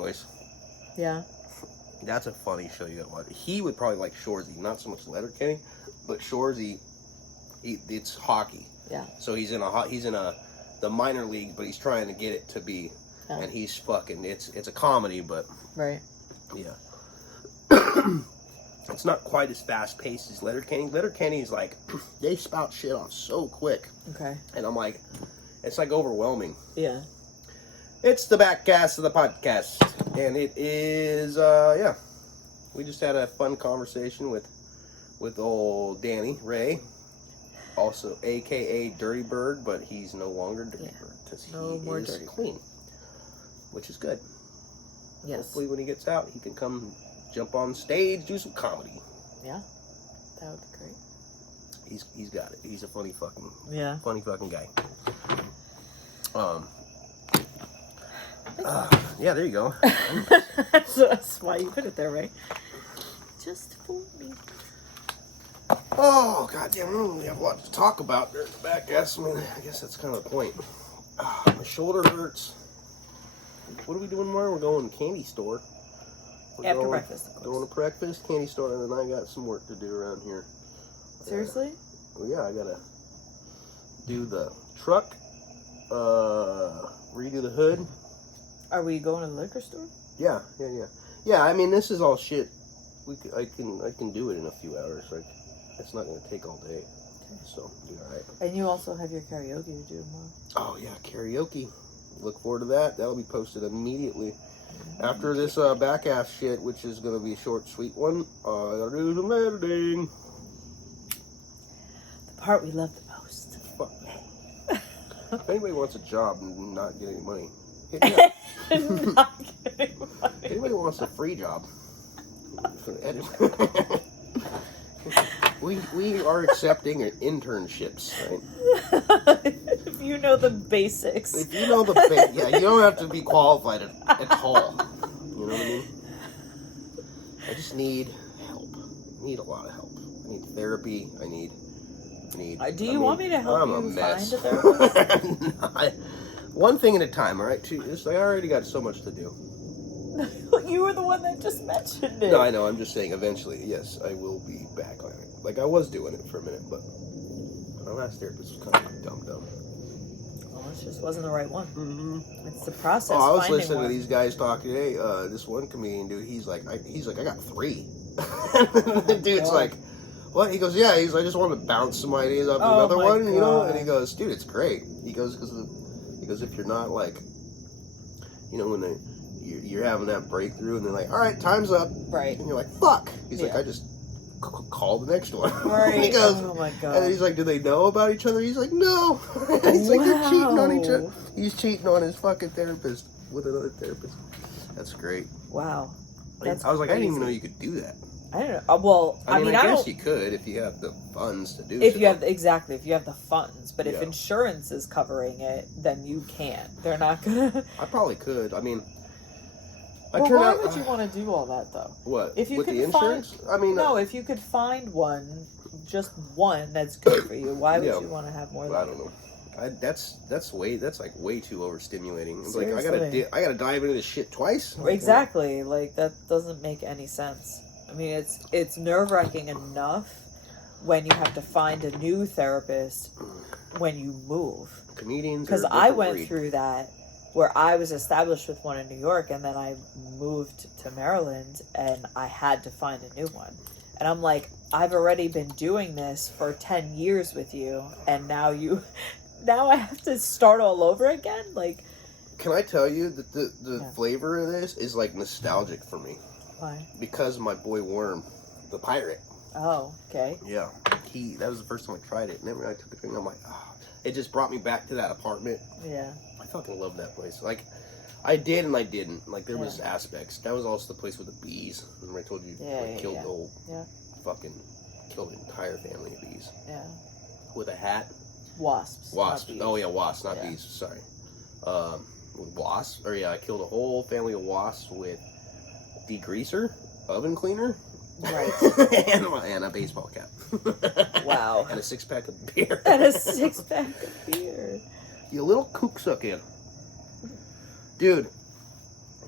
voice. Yeah. That's a funny show you gotta watch. He would probably like Shorsey, not so much Letterkenny, but Shorsey, it's hockey. Yeah. So he's in the minor league, but he's trying to get it to be, and he's fucking. It's a comedy, but right. Yeah. It's not quite as fast paced as Letterkenny. Letterkenny's like they spout shit off so quick. Okay. And I'm like, it's like overwhelming. Yeah. It's the Backass of the podcast, and it is yeah. We just had a fun conversation with old Danny Ray, also AKA Dirty Bird, but he's no longer Dirty Bird because he is dirty clean, which is good. Yes. Hopefully, when he gets out, he can come jump on stage, do some comedy. Yeah, that would be great. He's got it. He's a funny fucking guy. Yeah, there you go. That's why you put it there, right? Just for me. Oh, goddamn, we don't really have a lot to talk about during the Backass. I mean, I guess that's kind of the point. My shoulder hurts. What are we doing tomorrow? We're going to candy store. After breakfast, of course. Going to breakfast, candy store, and then I got some work to do around here. Seriously? Well, yeah, I gotta do the truck, redo the hood. Are we going to the liquor store? Yeah. Yeah, I mean, this is all shit. I can do it in a few hours. Like, it's not gonna take all day. Okay. So, be alright. And you also have your karaoke to do tomorrow. Oh, yeah, karaoke. Look forward to that. That'll be posted immediately. After this Backass shit, which is gonna be a short, sweet one, I gotta do some editing. The part we love the most. Fuck. If anybody wants a job and not get any money, hit me up. Not getting money. Anybody wants a free job for edit. we are accepting internships, right? If you know the basics. If you know yeah, you don't have to be qualified at all. You know what I mean? I just need help. I need a lot of help. I need therapy. I need. Do you want me to help I'm you a mess. find a therapist? One thing at a time, all right? I already got so much to do. You were the one that just mentioned it. No, I know. I'm just saying, eventually, yes, I will be back on it. Like, I was doing it for a minute, but my last therapist was kind of dumb. Well, it just wasn't the right one. Mm-hmm. It's the process. Oh, I was listening to these guys talk today. This one comedian dude, he's like, I got 3. The dude's like, what? He goes, yeah. I just want to bounce some ideas off another one, you know. And he goes, dude, it's great. He goes, because if you're not like, you know, when you're having that breakthrough and they're like, all right, time's up, right? And you're like, fuck. He's like, I just call the next one. Right. And he goes, oh my god. And he's like, do they know about each other? He's like, no. He's like, they're cheating on each other. He's cheating on his fucking therapist with another therapist. That's great. Wow. That's I was like, crazy. I didn't even know you could do that. I don't know. Well, I mean, I guess you could if you have the funds to do. If you have if you have the funds, but if Yeah. insurance is covering it, then you can't. They're not gonna. I probably could. I mean, Why would you want to do all that though? What? If you with could the insurance? Find, I mean, no. If you could find one, just one that's good for you, why would you want to have more? Well, I don't know. That's like way too overstimulating. It's Seriously. like I gotta dive into this shit twice. Exactly. Like that doesn't make any sense. I mean, it's nerve-wracking enough when you have to find a new therapist when you move. Comedians. Because I went through that where I was established with one in New York and then I moved to Maryland and I had to find a new one. And I'm like, I've already been doing this for 10 years with you and now I have to start all over again? Like, can I tell you that the flavor of this is like nostalgic for me? Why? Because of my boy Worm, the pirate. Oh, okay. Yeah. That was the first time I tried it. And then when I took the thing, I'm like, it just brought me back to that apartment. Yeah. I fucking love that place. Like, I did and I didn't. Like, there was aspects. That was also the place with the bees. Remember I told you killed the whole fucking killed an entire family of bees. Yeah. With a hat. Wasps. Oh yeah, wasps, not bees. Sorry. With wasps. I killed a whole family of wasps with degreaser, oven cleaner, right, and a baseball cap. Wow. And a 6-pack of beer. You little little kook suck in. Dude,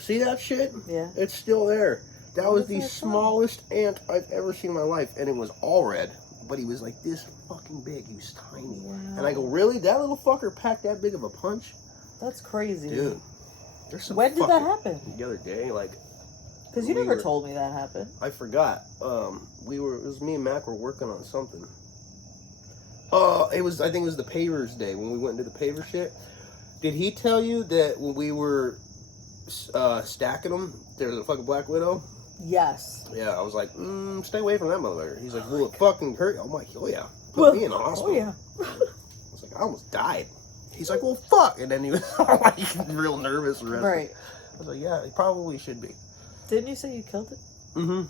See that shit? Yeah. It's still there. That What was is the that from? smallest ant I've ever seen in my life, and it was all red. But he was like this fucking big. He was tiny. Wow. And I go, really? That little fucker packed that big of a punch? That's crazy. Dude. There's some When did that happen? The other day, like... Because you never told me that happened. I forgot. It was me and Mac were working on something. I think it was the pavers day when we went into the paver shit. Did he tell you that when we were stacking them, there's a fucking Black Widow? Yes. Yeah, I was like, stay away from that motherfucker. He's like, will it fucking hurt you? I'm like, oh yeah. Put me in the hospital. Oh yeah. I was like, I almost died. He's like, well, fuck. And then he was like real nervous. Right. I was like, yeah, he probably should be. Didn't you say you killed it? Mm-hmm.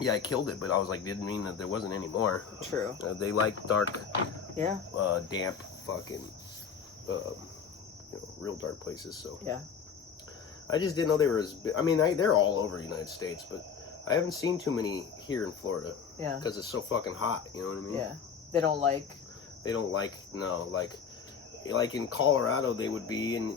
Yeah, I killed it, but I was like, didn't mean that there wasn't any more. True. They like dark, Yeah. damp, fucking, real dark places. So Yeah. I just didn't know they were as big. I mean, they're all over the United States, but I haven't seen too many here in Florida. Yeah. Because it's so fucking hot. You know what I mean? Yeah. They don't like. They don't like like in Colorado they would be in.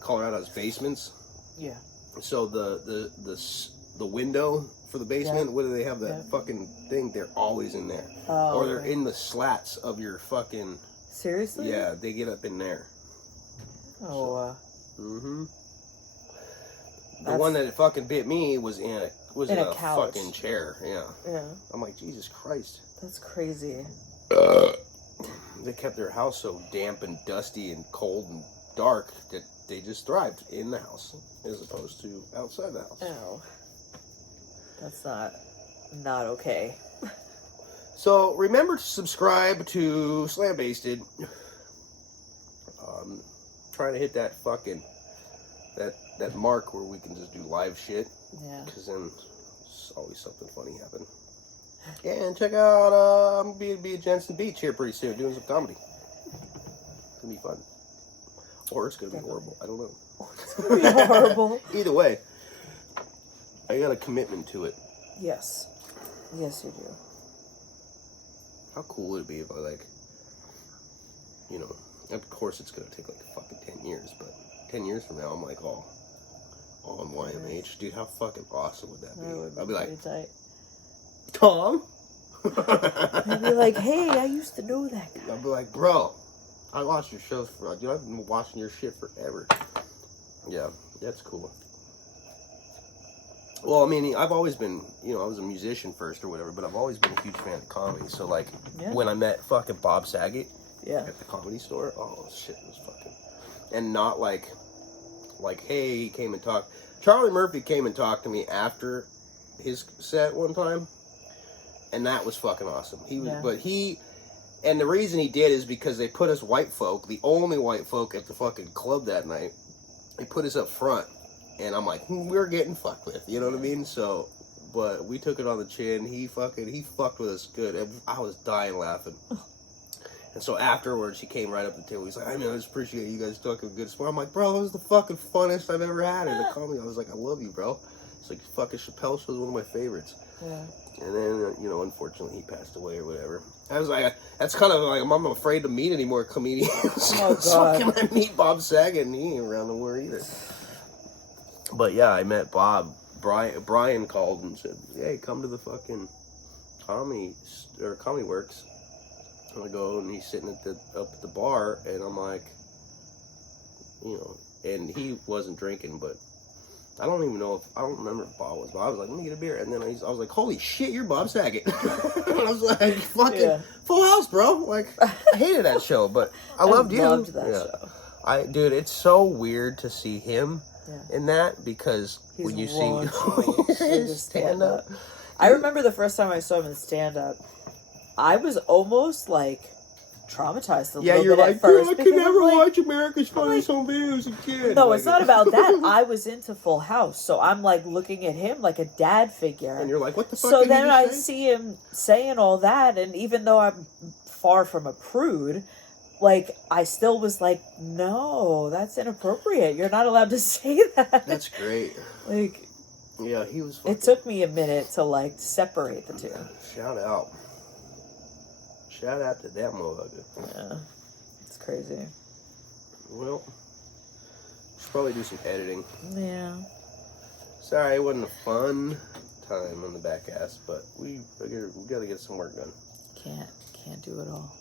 Colorado has basements. Yeah. So the window for the basement, what do they have that fucking thing? They're always in there. Oh, or they're in the slats of your fucking... Seriously? Yeah, they get up in there. Oh, The one that fucking bit me was in a couch. fucking chair. Yeah. Yeah. I'm like, Jesus Christ. That's crazy. They kept their house so damp and dusty and cold and dark that they just thrived in the house as opposed to outside the house. Oh. That's not okay. So remember to subscribe to Slam Basted. Trying to hit that fucking that mark where we can just do live shit. Yeah. Because then there's always something funny happen. And check out I'm gonna be at Jensen Beach here pretty soon doing some comedy. It's gonna be fun. Or it's gonna be horrible. I don't know. It's gonna be horrible. Either way, I got a commitment to it. Yes. Yes, you do. How cool would it be if I of course it's gonna take like fucking 10 years, but 10 years from now I'm like all on YMH. Dude, how fucking awesome would that be? I'll be like, tight. Tom? I'd be like, hey, I used to know that guy. I'll be like, bro, I watched your shows I've been watching your shit forever. Yeah, that's cool. Well, I mean, I've always been, I was a musician first or whatever, but I've always been a huge fan of comedy. So, like, when I met fucking Bob Saget at the Comedy Store, oh, shit was fucking... And not like, hey, he came and talked. Charlie Murphy came and talked to me after his set one time, and that was fucking awesome. And the reason he did is because they put us white folk, the only white folk at the fucking club that night, they put us up front. And I'm like, we're getting fucked with, you know what I mean? So, but we took it on the chin. He fucked with us good. And I was dying laughing. And so afterwards, he came right up the table. He's like, I just appreciate you guys talking good sport. I'm like, bro, that was the fucking funnest I've ever had in a comedy. I was like, I love you, bro. It's like, fucking Chappelle show was one of my favorites. Yeah. And then, unfortunately, he passed away or whatever. I was like, that's kind of like, I'm afraid to meet any more comedians. Oh, God. So can I meet Bob Saget? And he ain't around no more either. But yeah, I met Bob. Brian called and said, hey, come to the fucking Comedy Works. And I go, and he's sitting up at the bar, and I'm like, and he wasn't drinking, but I don't remember if Bob was, but I was like, let me get a beer. And then I was like, holy shit, you're Bob Saget. And I was like, fucking Full House, bro. Like, I hated that show, but I loved you. I loved that show. Dude, it's so weird to see him in that, because when you see his stand-up. I remember the first time I saw him in stand-up, I was almost like traumatized a little bit at first. I can never watch America's Funniest Home Videos again. No, it's not about that. I was into Full House, so I'm like looking at him like a dad figure. And you're like, what the fuck? So then I see him saying all that, and even though I'm far from a prude, like, I still was like, no, that's inappropriate. You're not allowed to say that. That's great. Like, yeah, he was fucking... It took me a minute to, like, separate the two. Shout out. Shout out to that motherfucker. Yeah. It's crazy. Well, Should probably do some editing. Yeah. Sorry, it wasn't a fun time on the Backass, but we gotta get some work done. Can't do it all.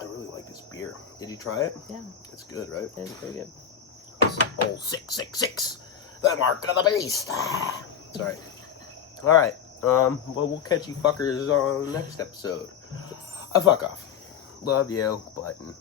I really like this beer. Did you try it? Yeah. It's good, right? It's pretty good. Oh, 666, the mark of the beast. Sorry. All right. Well, we'll catch you fuckers on the next episode. Fuck off. Love you, button.